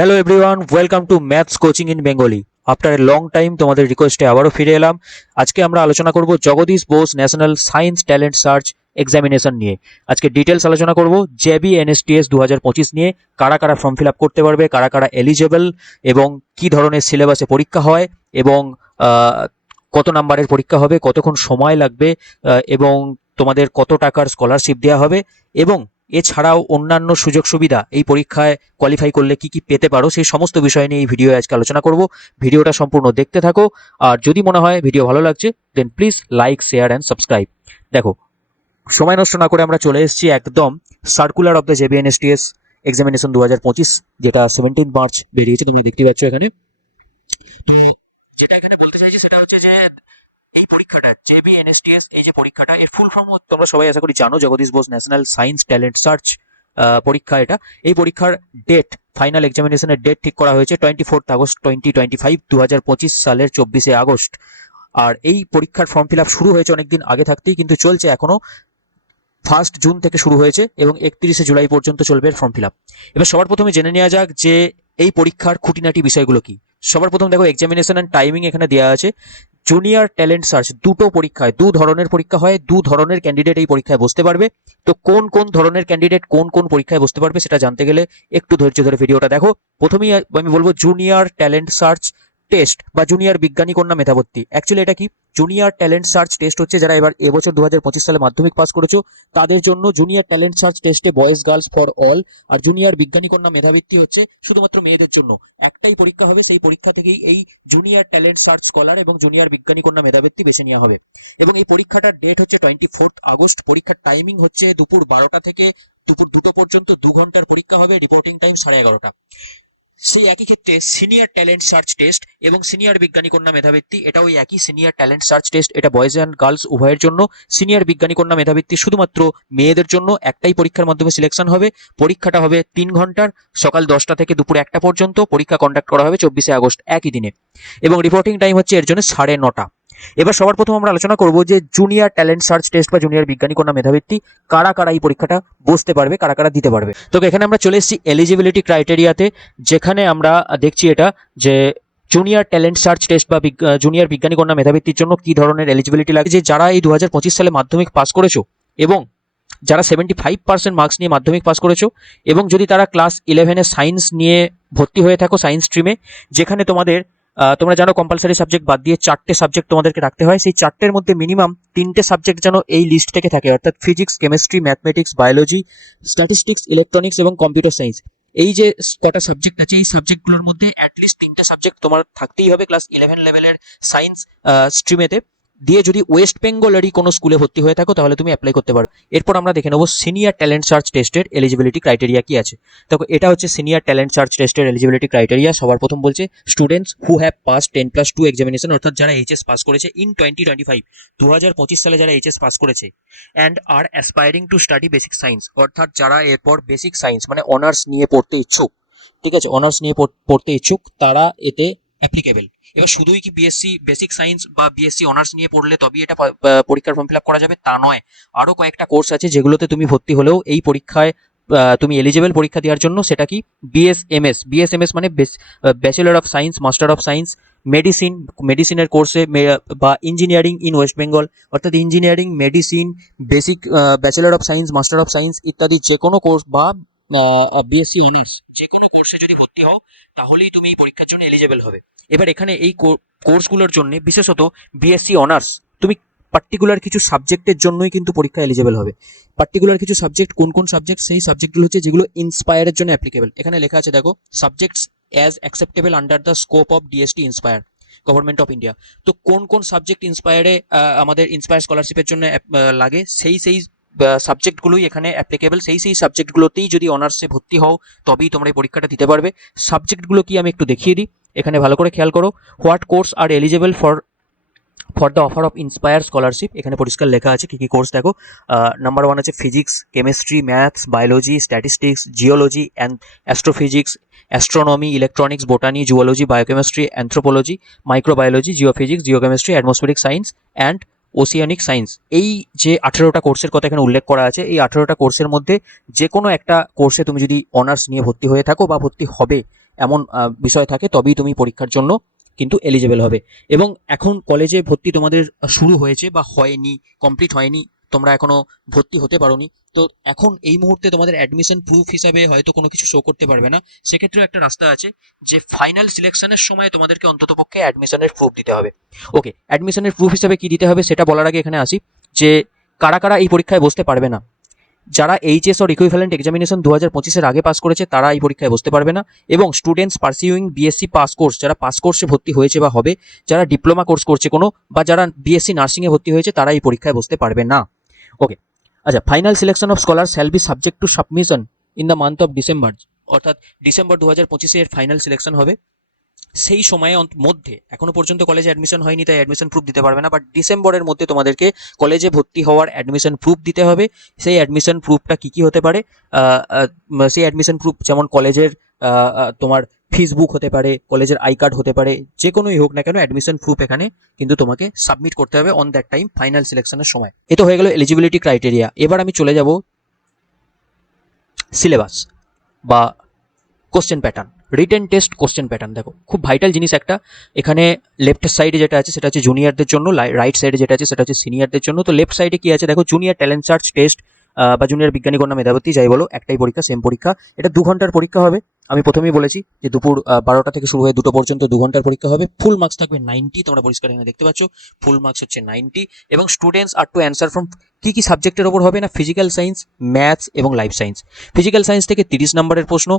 Hello everyone welcome to maths coaching in Bengali after a long time তোমাদের রিকোয়েস্টে আবারও ফিরে এলাম। আজকে আমরা আলোচনা করব Jagadish Bose national science talent search examination নিয়ে। আজকে ডিটেলস আলোচনা করব জেবি এনএসটিএস দু হাজার পঁচিশ নিয়ে, কারা কারা ফর্ম ফিল করতে পারবে, কারা কারা এলিজেবল এবং কি ধরনের সিলেবাসে পরীক্ষা হয়, এবং কত নাম্বারের পরীক্ষা হবে, কতক্ষণ সময় লাগবে এবং তোমাদের কত টাকার স্কলারশিপ দেওয়া হবে, এবং এছাড়াও অন্যান্য সুযোগ সুবিধা, এই পরীক্ষায় কোয়ালিফাই করলে কি কি পেতে পারো, সেই সমস্ত বিষয় নিয়ে এই ভিডিও আজকে আলোচনা করব। ভিডিওটা সম্পূর্ণ দেখতে থাকো, আর যদি মনে হয় ভিডিও ভালো লাগছে then please like share and subscribe দেখো, সময় নষ্ট না করে আমরা চলে এসেছি একদম circular of the JBNSTS examination দু হাজার পঁচিশ, যেটা সেভেন্টিন মার্চ বেরিয়েছে তুমি দেখতে পাচ্ছ এখানে। যেটা এখানে বলতে চাইছি সেটা হচ্ছে যে এই পরীক্ষাটা জেবিএনএসটিএস এই যে পরীক্ষাটা, এর ফুল ফর্ম তোমরা সবাই আশা করি জানো, Jagadish Bose national science talent search পরীক্ষা এটা। এই পরীক্ষার ডেট ফাইনাল এক্সামিনেশনের ডেট ঠিক করা হয়েছে twenty fourth August twenty twenty five দু হাজার পঁচিশ সালের চব্বিশে আগস্ট। আর এই পরীক্ষার ফর্ম ফিল আপ শুরু হয়েছে অনেকদিন আগে থাকতেই, কিন্তু চলছে এখনও ফার্স্ট জুন থেকে শুরু হয়েছে এবং একত্রিশে জুলাই পর্যন্ত চলবে এর ফর্ম ফিল আপ এবার সবার প্রথমে জেনে নেওয়া যাক যে এই পরীক্ষার খুঁটিনাটি বিষয়গুলো কি। সবার প্রথম দেখো এক্সামিনেশন অ্যান্ড টাইমিং এখানে দেওয়া আছে। জুনিয়র ট্যালেন্ট সার্চ দুটো পরীক্ষায় দু ধরনের পরীক্ষা হয়, দু ধরনের ক্যান্ডিডেট এই পরীক্ষায় বসতে পারবে। তো কোন কোন ধরনের ক্যান্ডিডেট কোন কোন পরীক্ষায় বসতে পারবে সেটা জানতে গেলে একটু ধৈর্য ধরে ভিডিওটা দেখো। প্রথমেই আমি বলব জুনিয়র ট্যালেন্ট সার্চ টেস্ট বা জুনিয়র বিজ্ঞানী কন্যা মেধাবর্তী। অ্যাকচুয়ালি এটা কি? জুনিয়র ট্যালেন্ট সার্চ টেস্ট হচ্ছে যারা এবার এবছর দু হাজার পঁচিশ সালে মাধ্যমিক পাস করেছ। তাদের জন্য জুনিয়র ট্যালেন্ট সার্চ টেস্টে বয়েজ গার্লস ফর অল আর জুনিয়র বিজ্ঞানী কন্যা মেধাবৃত্তি হচ্ছে শুধুমাত্র মেয়েদের জন্য। একটাই পরীক্ষা হবে, সেই পরীক্ষা থেকেই এই জুনিয়র ট্যালেন্ট সার্চ স্কলার এবং জুনিয়র বিজ্ঞানী কন্যা মেধাবৃত্তি বেছে নেওয়া হবে। এবং এই পরীক্ষাটার ডেট হচ্ছে টোয়েন্টি ফোর্থ আগস্ট। পরীক্ষার টাইমিং হচ্ছে দুপুর বারোটা থেকে দুপুর দুটো পর্যন্ত, দু ঘণ্টার পরীক্ষা হবে। রিপোর্টিং টাইম সাড়ে এগারোটা। সেই একই ক্ষেত্রে সিনিয়র ট্যালেন্ট সার্চ টেস্ট এবং সিনিয়র বিজ্ঞানী কন্যা মেধাবৃত্তি এটা ওই একই সিনিয়র ট্যালেন্ট সার্চ টেস্ট এটা বয়েজ অ্যান্ড গার্লস উভয়ের জন্য। সিনিয়র বিজ্ঞানী কন্যা মেধাবৃত্তি শুধুমাত্র মেয়েদের জন্য একটাই পরীক্ষার মাধ্যমে সিলেকশন হবে। পরীক্ষাটা হবে তিন ঘণ্টার, সকাল দশটা থেকে দুপুর একটা পর্যন্ত। পরীক্ষা কন্ডাক্ট করা হবে চব্বিশে আগস্ট একই দিনে। এবং রিপোর্টিং টাইম হচ্ছে এর জন্য সাড়ে নটা। এবার সবার প্রথম আমরা আলোচনা করব যে জুনিয়র ট্যালেন্ট সার্চ টেস্ট বা জুনিয়র বিজ্ঞানী কন্যা মেধাবৃত্তি কারা কারা এই পরীক্ষাটা বসতে পারবে, কারা কারা দিতে পারবে। তো এখানে আমরা চলে এসেছি এলিজিবিলিটি ক্রাইটেরিয়াতে যেখানে আমরা দেখছি এটা যে জুনিয়র ট্যালেন্ট সার্চ টেস্ট বা জুনিয়র বিজ্ঞানী কন্যা মেধাবৃত্তির জন্য কি ধরনের এলিজিবিলিটি লাগে যে যারা এই দু হাজার পঁচিশ সালে মাধ্যমিক পাস করেছ এবং যারা সেভেন্টি ফাইভ পার্সেন্ট মার্কস নিয়ে মাধ্যমিক পাস করেছ এবং যদি তারা ক্লাস ইলেভেনে সায়েন্স নিয়ে ভর্তি হয়ে থাকো সায়েন্স স্ট্রিমে যেখানে তোমাদের তোমরা জানো কম্পালসারি সাবজেক্ট বাদ দিয়ে চারটে সাবজেক্ট তোমাদেরকে রাখতে হয়। সেই চারটের মধ্যে মিনিমাম তিনটে সাবজেক্ট যেন এই লিস্ট থেকে থাকে, অর্থাৎ physics chemistry mathematics biology statistics electronics এবং কম্পিউটার সায়েন্স এই যে কটা সাবজেক্ট আছে, এই সাবজেক্টগুলোর মধ্যে অ্যাটলিস্ট তিনটে সাবজেক্ট তোমার থাকতেই হবে ক্লাস ইলেভেন লেভেলের সায়েন্স স্ট্রিমেতে দিয়ে যদি ওয়েস্ট বেঙ্গলেরই কোনো স্কুলে ভর্তি হয়ে থাকো, তাহলে তুমি অ্যাপ্লাই করতে পারো। এরপর আমরা দেখে নেব সিনিয়র ট্যালেন্ট সার্চ টেস্টের এলিজিবিলিটি ক্রাইটেরিয়া কি আছে। দেখো, এটা হচ্ছে সিনিয়র ট্যালেন্ট সার্চ টেস্টের এলিজিবিলিটি ক্রাইটেরিয়া সবার প্রথম বলছে students who have pass ten plus two examination অর্থাৎ যারা এইচএস পাস করেছে ইন টোয়েন্টি টোয়েন্টি ফাইভ দু হাজার পঁচিশ সালে যারা এইচএস পাস করেছে and are aspiring to study basic science অর্থাৎ যারা এরপর বেসিক সায়েন্স মানে অনার্স নিয়ে পড়তে ইচ্ছুক, ঠিক আছে অনার্স নিয়ে পড়- পড়তে ইচ্ছুক, তারা এতে অ্যাপ্লিকেবল এবার শুধুই কি বিএসসি বেসিক সায়েন্স বা বিএসসি অনার্স নিয়ে পড়লে তবেই এটা পরীক্ষার ফর্ম ফিল আপ করা যাবে? তা নয়। আরও কয়েকটা কোর্স আছে যেগুলোতে তুমি ভর্তি হলেও এই পরীক্ষায় তুমি এলিজিবল পরীক্ষা দেওয়ার জন্য সেটা কি? বিএসএমএস বিএসএমএস মানে bachelor of science master of science medicine মেডিসিনের কোর্সে বা ইঞ্জিনিয়ারিং ইন ওয়েস্ট বেঙ্গল অর্থাৎ engineering medicine basic bachelor of science master of science ইত্যাদি যে কোনো কোর্স বা বিএসসি অনার্স যে কোনো কোর্সে যদি ভর্তি হও, তাহলেই তুমি এই পরীক্ষার জন্য এলিজেবল হবে। এবার এখানে এই কোর্সগুলোর জন্য বিশেষত বিএসসি অনার্স তুমি পার্টিকুলার কিছু সাবজেক্টের জন্যই কিন্তু পরীক্ষা এলিজেবল হবে। পার্টিকুলার কিছু সাবজেক্ট কোন কোন সাবজেক্ট সেই সাবজেক্টগুলো হচ্ছে যেগুলো ইন্সপায়ারের জন্য অ্যাপ্লিকেবল এখানে লেখা আছে, দেখো subjects as acceptable under the scope of DST INSPIRE government of India তো কোন কোন সাবজেক্ট ইন্সপায়ারে আমাদের ইন্সপায়ার স্কলারশিপের জন্য লাগে, সেই সেই সাবজেক্টগুলোই এখানে অ্যাপ্লিকেবল সেই সেই সাবজেক্টগুলোতেই যদি অনার্সে ভর্তি হও, তবেই তোমরা এই পরীক্ষাটা দিতে পারবে। সাবজেক্টগুলো কি আমি একটু দেখিয়ে দিই। এখানে ভালো করে খেয়াল করো what course are eligible for for the offer of INSPIRE scholarship এখানে পরিষ্কার লেখা আছে কি কি কোর্স দেখো। নাম্বার ওয়ান আছে physics chemistry maths biology statistics geology and astrophysics astronomy electronics botany zoology biochemistry anthropology microbiology geophysics geochemistry atmospheric science and oceanic science এই যে আঠেরোটা কোর্সের কথা এখানে উল্লেখ করা আছে, এই আঠেরোটা কোর্সের মধ্যে যে কোনো একটা কোর্সে তুমি যদি অনার্স নিয়ে ভর্তি হয়ে থাকো বা ভর্তি হবে এমন বিষয় থাকে, তবেই তুমি পরীক্ষার জন্য কিন্তু এলিজেবল হবে। এবং এখন কলেজে ভর্তি তোমাদের শুরু হয়েছে বা হয়নি কমপ্লিট হয়নি, তোমরা এখনও ভর্তি হতে পারোনি। তো এখন এই মুহূর্তে তোমাদের অ্যাডমিশন প্রুফ হিসাবে হয়তো কোনো কিছু শো করতে পারবে না। সেক্ষেত্রেও একটা রাস্তা আছে যে ফাইনাল সিলেকশনের সময় তোমাদেরকে অন্ততপক্ষে অ্যাডমিশনের প্রুফ দিতে হবে। ওকে অ্যাডমিশনের প্রুফ হিসাবে কি দিতে হবে সেটা বলার আগে এখানে আসি যে কারা কারা এই পরীক্ষায় বসতে পারবে না। যারা এইচএস অর ইকুইভ্যালেন্ট এক্সামিনেশন দু হাজার পঁচিশের আগে পাস করেছে, তারা এই পরীক্ষায় বসতে পারবে না। এবং students pursuing BSc pass course যারা পাস কোর্সে ভর্তি হয়েছে বা হবে, যারা ডিপ্লোমা কোর্স করছে কোনো, বা যারা বিএসসি নার্সিংয়ে ভর্তি হয়েছে, তারা এই পরীক্ষায় বসতে পারবে না। ওকে আচ্ছা final selection of scholar shall be subject to submission in the month of December অর্থাৎ ডিসেম্বর দু হাজার পঁচিশে এর ফাইনাল সিলেকশন হবে। সেই সময়ে মধ্যে, এখনও পর্যন্ত কলেজে অ্যাডমিশন হয়নি, তাই অ্যাডমিশন প্রুফ দিতে পারবে না বাট ডিসেম্বরের মধ্যে তোমাদেরকে কলেজে ভর্তি হওয়ার অ্যাডমিশন প্রুফ দিতে হবে। সেই অ্যাডমিশন প্রুফটা কি কি হতে পারে? সেই অ্যাডমিশন প্রুফ যেমন কলেজের তোমার ফেসবুক হতে পারে কলেজের আই কার্ড হতে পারে, যে কোনোই হোক না কেন অ্যাডমিশন প্রুফ এখানে কিন্তু তোমাকে সাবমিট করতে হবে অন দ্যাট টাইম ফাইনাল সিলেকশনের সময়। এ তো হয়ে গেল এলিজিবিলিটি ক্রাইটেরিয়া এবার আমি চলে যাব সিলেবাস বা question pattern written test question pattern দেখো, খুব ভাইটাল জিনিস একটা। এখানে লেফট সাইডে যেটা আছে, সেটা হচ্ছে জুনিয়রদের জন্য রাইট সাইডে যেটা আছে, সেটা হচ্ছে সিনিয়রদের জন্য। তো লেফট সাইডে কি আছে? দেখো জুনিয়র ট্যালেন্ট সার্চ টেস্ট বা জুনিয়র বিজ্ঞানী কন্যা মেধাবতী যাই বলো, একটাই পরীক্ষা সেম পরীক্ষা। এটা দু ঘণ্টার পরীক্ষা হবে। আমি প্রথমেই বলেছি যে দুপুর বারোটা থেকে শুরু হয়ে দুটো পর্যন্ত দু ঘণ্টার পরীক্ষা হবে। ফুল মার্কস থাকবে নাইনটি তোমরা পরিষ্কার এখানে দেখতে পাচ্ছ। ফুল মার্কস হচ্ছে নাইনটি এবং students are to answer from কী কী সাবজেক্টের ওপর হবে না? ফিজিক্যাল সায়েন্স ম্যাথস এবং লাইফ সায়েন্স ফিজিক্যাল সায়েন্স থেকে তিরিশ নম্বরের প্রশ্ন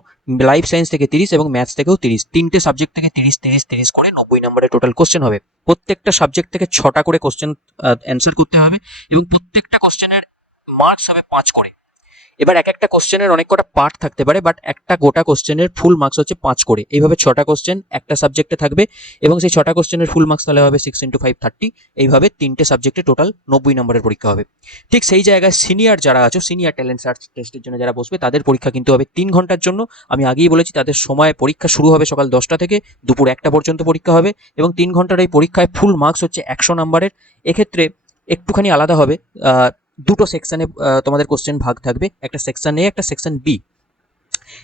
লাইফ সায়েন্স থেকে তিরিশ এবং ম্যাথস থেকেও তিরিশ। তিনটে সাবজেক্ট থেকে তিরিশ তিরিশ তিরিশ করে নব্বই নম্বরের টোটাল কোশ্চেন হবে। প্রত্যেকটা সাবজেক্ট থেকে ছটা করে কোশ্চেন অ্যান্সার করতে হবে এবং প্রত্যেকটা কোশ্চেনের মার্কস হবে পাঁচ করে। এবার এক একটা কোশ্চেনের অনেক কটা পার্ট থাকতে পারে বাট একটা গোটা কোশ্চেনের ফুল মার্কস হচ্ছে পাঁচ করে। এইভাবে ছটা কোশ্চেন একটা সাবজেক্টে থাকবে, এবং সেই ছটা কোশ্চেনের ফুল মার্কস তাহলে হবে সিক্স ইন্টু ফাইভ থার্টি এইভাবে তিনটে সাবজেক্টে টোটাল নব্বই নম্বরের পরীক্ষা হবে। ঠিক সেই জায়গায় সিনিয়র যারা আছো সিনিয়র ট্যালেন্ট সার্চ টেস্টের জন্য যারা বসবে, তাদের পরীক্ষা কিন্তু হবে তিন ঘণ্টার জন্য। আমি আগেই বলেছি, তাদের সময় পরীক্ষা শুরু হবে সকাল দশটা থেকে, দুপুর একটা পর্যন্ত পরীক্ষা হবে, এবং তিন ঘণ্টার এই পরীক্ষায় ফুল মার্কস হচ্ছে একশো নম্বরের। এক্ষেত্রে একটুখানি আলাদা হবে দুটো সেকশনে তোমাদের কোশ্চেন ভাগ থাকবে। একটা সেকশন এ একটা সেকশন বি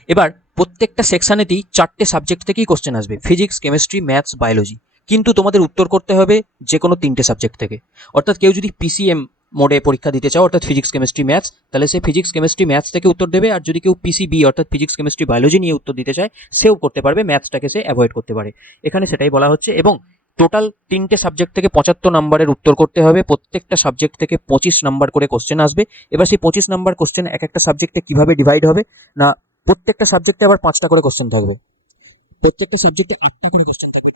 এবার, প্রত্যেকটা সেকশনেতেই চারটে সাবজেক্ট থেকেই কোশ্চেন আসবে। ফিজিক্স কেমিস্ট্রি ম্যাথস বায়োলজি কিন্তু তোমাদের উত্তর করতে হবে যে কোনো তিনটে সাবজেক্ট থেকে। অর্থাৎ কেউ যদি পিসিএম মোডে পরীক্ষা দিতে চাও, অর্থাৎ ফিজিক্স কেমিস্ট্রি ম্যাথস তাহলে সে ফিজিক্স কেমিস্ট্রি ম্যাথস থেকে উত্তর দেবে। আর যদি কেউ পিসিবি অর্থাৎ ফিজিক্স কেমিস্ট্রি বায়োলজি নিয়ে উত্তর দিতে চায়, সেও করতে পারবে। ম্যাথসটাকে সে অ্যাভয়েড করতে পারে। এখানে সেটাই বলা হচ্ছে। এবং টোটাল তিনটে সাবজেক্ট থেকে পঁচাত্তর নম্বরের উত্তর করতে হবে। প্রত্যেকটা সাবজেক্ট থেকে পঁচিশ নাম্বার করে কোশ্চেন আসবে। এবার সেই পঁচিশ নাম্বার কোশ্চেন এক একটা সাবজেক্টে কীভাবে ডিভাইড হবে? না, প্রত্যেকটা সাবজেক্টে আবার পাঁচটা করে কোশ্চেন থাকবে। প্রত্যেকটা সাবজেক্টে আটটা করে কোশ্চেন থাকবে।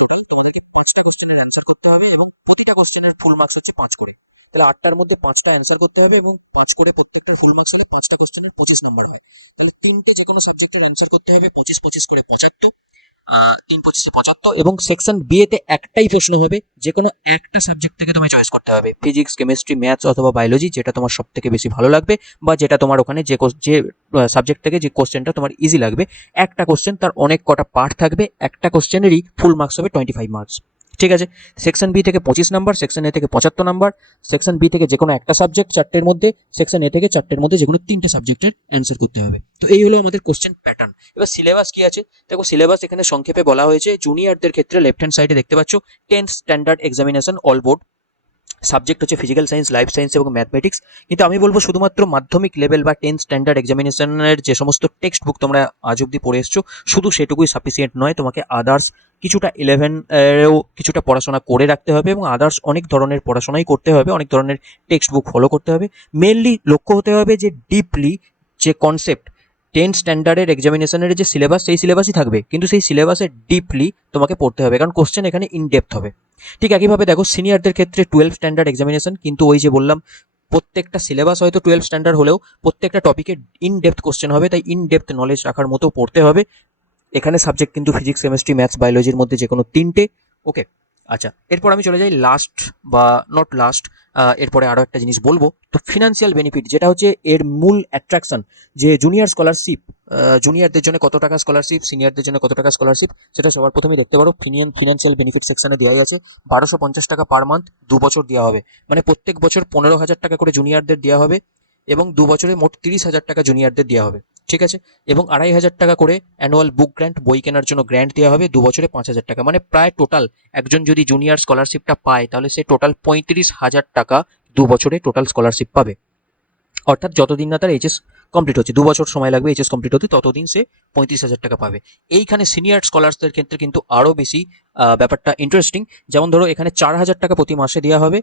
পাঁচটা কোশ্চেনের অ্যান্সার করতে হবে এবং প্রতিটা কোশ্চেনের ফুল মার্কস আছে পাঁচ করে। তাহলে আটটার মধ্যে পাঁচটা অ্যান্সার করতে হবে এবং পাঁচ করে প্রত্যেকটা ফুল মার্কস হলে পাঁচটা কোশ্চেনের পঁচিশ নাম্বার হয়। তাহলে তিনটে যে কোনো সাবজেক্টের অ্যান্সার করতে হবে। পঁচিশ পঁচিশ করে পঁচাত্তর। তিন পঁচিশে পঁচাত্তর এবং সেকশন বি এতে একটাই প্রশ্ন হবে যে কোনো একটা সাবজেক্ট থেকে তোমায় চয়েস করতে হবে। ফিজিক্স কেমিস্ট্রি ম্যাথস অথবা বায়োলজি যেটা তোমার সব থেকে বেশি ভালো লাগবে বা যেটা তোমার ওখানে যে যে সাবজেক্ট থেকে যে কোশ্চেনটা তোমার ইজি লাগবে। একটা কোশ্চেন তার অনেক কটা পার্ট থাকবে, একটা কোশ্চেনেরই ফুল মার্কস হবে টোয়েন্টি ফাইভ মার্কস ঠিক আছে? সেকশন বি থেকে পঁচিশ নাম্বার সেকশন এ থেকে পঁচাত্তর নাম্বার সেকশন বি থেকে যে কোনো একটা সাবজেক্ট চারটের মধ্যে সেকশন এ থেকে চারটের মধ্যে যে কোনো তিনটে সাবজেক্টের অ্যান্সার করতে হবে। তো এই হলো আমাদের কোশ্চেন প্যাটার্ন এবার সিলেবাস কি আছে? দেখো সিলেবাস এখানে সংক্ষেপে বলা হয়েছে জুনিয়রদের ক্ষেত্রে লেফট হ্যান্ড সাইডে দেখতে পাচ্ছ tenth standard examination all board subject হচ্ছে ফিজিক্যাল সায়েন্স লাইফ সায়েন্স এবং ম্যাথমেটিক্স কিন্তু আমি বলব শুধুমাত্র মাধ্যমিক লেভেল বা টেন্থ স্ট্যান্ডার্ড এক্সামিনেশনের যে সমস্ত টেক্সট বুক তোমরা আজ অব্দি পড়ে এসছো, শুধু সেটুকুই সাফিসিয়েন্ট নয়, তোমাকে আদার্স কিছুটা ইলেভেন এও কিছুটা পড়াশোনা করে রাখতে হবে এবং আদার্স অনেক ধরনের পড়াশোনাই করতে হবে, অনেক ধরনের টেক্সট বুক ফলো করতে হবে। মেনলি লক্ষ্য হতে হবে যে ডিপলি যে কনসেপ্ট টেন্থ স্ট্যান্ডার্ডের এক্সামিনেশনের যে সিলেবাস সেই সিলেবাসই থাকবে। কিন্তু সেই সিলেবাসে ডিপলি তোমাকে পড়তে হবে, কারণ কোশ্চেন এখানে ইন ডেপথ হবে। ঠিক একইভাবে দেখো সিনিয়রদের ক্ষেত্রে টুয়েলভ স্ট্যান্ডার্ড এক্সামিনেশন কিন্তু ওই যে বললাম, প্রত্যেকটা সিলেবাস হয়তো টুয়েলভ স্ট্যান্ডার্ড হলেও প্রত্যেকটা টপিকে ইন ডেপথ কোশ্চেন হবে, তাই ইন ডেপথ নলেজ রাখার মতো পড়তে হবে। এখানে সাবজেক্ট কিন্তু ফিজিক্স কেমিস্ট্রি ম্যাথস বায়োলজির মধ্যে যে কোনো তিনটে। ওকে আচ্ছা এরপর আমি চলে যাই লাস্ট বা নট লাস্ট এরপরে আরও একটা জিনিস বলব। তো ফিনান্সিয়াল বেনিফিট যেটা হচ্ছে এর মূল অ্যাট্রাকশন যে জুনিয়র স্কলারশিপ জুনিয়রদের জন্য কত টাকা স্কলারশিপ সিনিয়রদের জন্য কত টাকা স্কলারশিপ সেটা সবার প্রথমেই দেখতে পারো। ফিনিয়ান ফিনান্সিয়াল বেনিফিট সেকশনে দেওয়া আছে। বারোশো পঞ্চাশ টাকা পার মান্থ দু বছর দেওয়া হবে। মানে প্রত্যেক বছর পনেরো হাজার টাকা করে জুনিয়রদের দেওয়া হবে এবং দু বছরে মোট তিরিশ হাজার টাকা জুনিয়রদের দেওয়া হবে। ঠিক আছে? এবং আড়াই হাজার টাকা করে অ্যানুয়াল বুক গ্র্যান্ট বই কেনার জন্য গ্র্যান্ট দেওয়া হবে দু বছরে পাঁচ হাজার টাকা। মানে প্রায় টোটাল একজন যদি জুনিয়র স্কলারশিপটা পায়, তাহলে সে টোটাল পঁয়ত্রিশ হাজার টাকা দু বছরে টোটাল স্কলারশিপ পাবে। অর্থাৎ যতদিন না তার এইচএস কমপ্লিট হচ্ছে, দু বছর সময় লাগবে এইচএস কমপ্লিট হতে, ততদিন সে পঁয়ত্রিশ হাজার টাকা পাবে। এইখানে সিনিয়র স্কলারসদের ক্ষেত্রে কিন্তু আরও বেশি ব্যাপারটা ইন্টারেস্টিং যেমন ধরো এখানে চার হাজার টাকা প্রতি মাসে দেওয়া হবে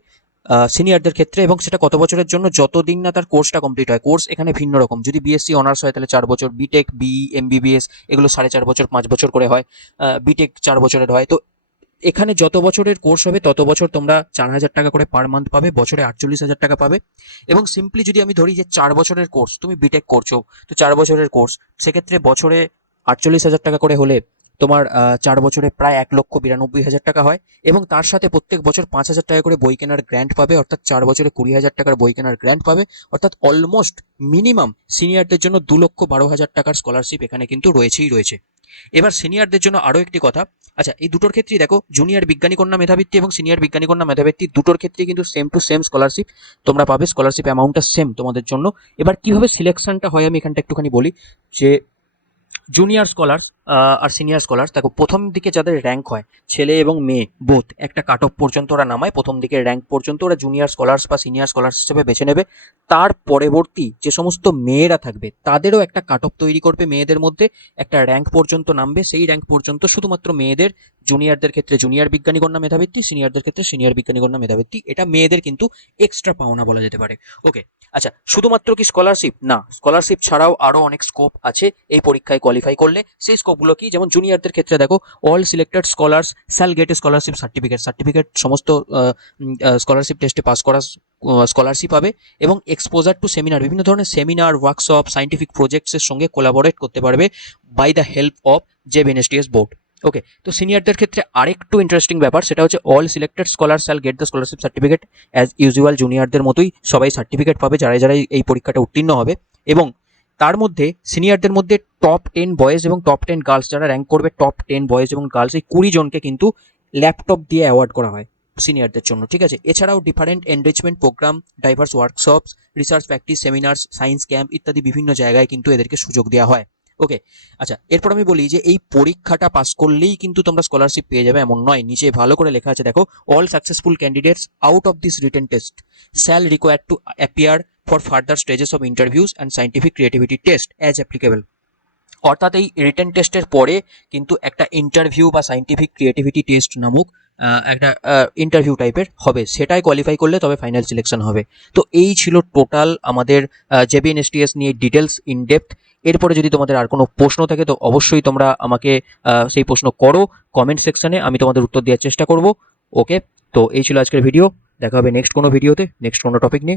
সিনিয়রদের ক্ষেত্রে এবং সেটা কত বছরের জন্য? যতদিন না তার কোর্সটা কমপ্লিট হয়। কোর্স এখানে ভিন্ন রকম। যদি বিএসসি অনার্স হয়, তাহলে চার বছর। বিটেক বি এমবিবিএস এগুলো সাড়ে চার বছর, পাঁচ বছর করে হয়। বিটেক চার বছরের হয়। তো এখানে যত বছরের কোর্স হবে, তত বছর তোমরা চার হাজার টাকা করে পার মান্থ পাবে। বছরে আটচল্লিশ হাজার টাকা পাবে। এবং সিম্পলি যদি আমি ধরি যে চার বছরের কোর্স তুমি বিটেক করছ, তো চার বছরের কোর্স সেক্ষেত্রে বছরে আটচল্লিশ হাজার টাকা করে হলে তোমার চার বছরে প্রায় এক লক্ষ বিরানব্বই হাজার টাকা হয় এবং তার সাথে প্রত্যেক বছর পাঁচ হাজার টাকা করে বই কেনার গ্র্যান্ট পাবে, অর্থাৎ চার বছরে কুড়ি হাজার টাকার বই কেনার গ্র্যান্ট পাবে, অর্থাৎ অলমোস্ট মিনিমাম সিনিয়রদের জন্য দু লক্ষ বারো হাজার টাকার স্কলারশিপ এখানে কিন্তু রয়েছেই রয়েছে। এবার সিনিয়রদের জন্য আরও একটি কথা আচ্ছা এই দুটোর ক্ষেত্রেই দেখো জুনিয়র বিজ্ঞানী কন্যা মেধাবৃত্তি এবং সিনিয়র বিজ্ঞানী কন্যা মেধাবৃত্তি দুটোর ক্ষেত্রে কিন্তু সেম টু সেম স্কলারশিপ তোমরা পাবে স্কলারশিপ অ্যামাউন্টটা সেম তোমাদের জন্য। এবার কীভাবে সিলেকশনটা হয় আমি এখানটা একটুখানি বলি, যে জুনিয়র স্কলার্স আর সিনিয়র স্কলার্স দেখো, প্রথম দিকে যাদের র্যাঙ্ক হয়, ছেলে এবং মেয়ে বোথ একটা কাট অফ পর্যন্ত ওরা নামায়, প্রথম দিকে র্যাঙ্ক পর্যন্ত ওরা জুনিয়র স্কলার্স বা সিনিয়র স্কলার্স হিসেবে বেছে নেবে। তার পরবর্তী যে সমস্ত মেয়েরা থাকবে, তাদেরও একটা কাট অফ তৈরি করবে মেয়েদের মধ্যে, একটা র্যাঙ্ক পর্যন্ত নামবে, সেই র্যাঙ্ক পর্যন্ত শুধুমাত্র মেয়েদের জুনিয়রদের ক্ষেত্রে জুনিয়র বিজ্ঞানী কন্যা মেধাবৃত্তি সিনিয়রদের ক্ষেত্রে সিনিয়র বিজ্ঞানী কন্যা মেধাবৃত্তি, এটা মেয়েদের কিন্তু এক্সট্রা পাওনা বলা যেতে পারে। ওকে আচ্ছা শুধুমাত্র কি স্কলারশিপ না স্কলারশিপ ছাড়াও আরও অনেক স্কোপ আছে, এই পরীক্ষায় কোয়ালিফাই করলে সেই স্কোপগুলো কি? যেমন জুনিয়রদের ক্ষেত্রে দেখো all selected scholars shall get scholarship certificate certificate সমস্ত স্কলারশিপ টেস্টে পাস করা স্কলারশিপ পাবে এবং এক্সপোজার টু সেমিনার বিভিন্ন ধরনের সেমিনার ওয়ার্কশপ সাইন্টিফিক প্রজেক্টসের সঙ্গে কোলাবোরেট করতে পারবে বাই দ্য হেল্প অফ জেব এনএসটিএস বোর্ড ওকে তো সিনিয়রদের ক্ষেত্রে আরেকটু ইন্টারেস্টিং ব্যাপার, সেটা হচ্ছে all selected scholar shall get the scholarship certificate as usual জুনিয়রদের মতোই সবাই সার্টিফিকেট পাবে যারা যারা এই পরীক্ষাটা উত্তীর্ণ হবে। এবং তার মধ্যে সিনিয়রদের মধ্যে টপ টেন বয়েজ এবং টপ টেন গার্লস যারা র্যাঙ্ক করবে টপ টেন বয়েজ এবং গার্লস এই কুড়ি জনকে কিন্তু ল্যাপটপ দিয়ে অ্যাওয়ার্ড করা হয় সিনিয়রদের জন্য, ঠিক আছে? এছাড়াও different enrichment programme diverse workshops research practice seminars science camp ইত্যাদি বিভিন্ন জায়গায় কিন্তু এদেরকে সুযোগ দেওয়া হয়। ওকে আচ্ছা এরপর আমি বলি যে এই পরীক্ষাটা পাস করলেই কিন্তু তোমরা স্কলারশিপ পেয়ে যাবে, এমন নয়। নিচে ভালো করে লেখা আছে, দেখো all successful candidates out of this written test shall require to appear for further stages of interviews and scientific creativity test as applicable অর্থাৎ এই রিটেন টেস্টের পরে কিন্তু একটা ইন্টারভিউ বা সাইন্টিফিক ক্রিয়েটিভিটি টেস্ট নামক একটা ইন্টারভিউ টাইপের হবে। সেটাই কোয়ালিফাই করলে তবে ফাইনাল সিলেকশন হবে। তো এই ছিল টোটাল আমাদের জেবিএন এসটিএস নিয়ে ডিটেলস ইন ডেপথ এরপরে যদি তোমাদের আর কোনো প্রশ্ন থাকে, তো অবশ্যই তোমরা আমাকে সেই প্রশ্ন করো কমেন্ট সেকশনে আমি তোমাদের উত্তর দেওয়ার চেষ্টা করব। ওকে তো এই ছিল আজকের ভিডিও দেখা হবে নেক্সট কোনো ভিডিওতে নেক্সট কোনো টপিক নিয়ে।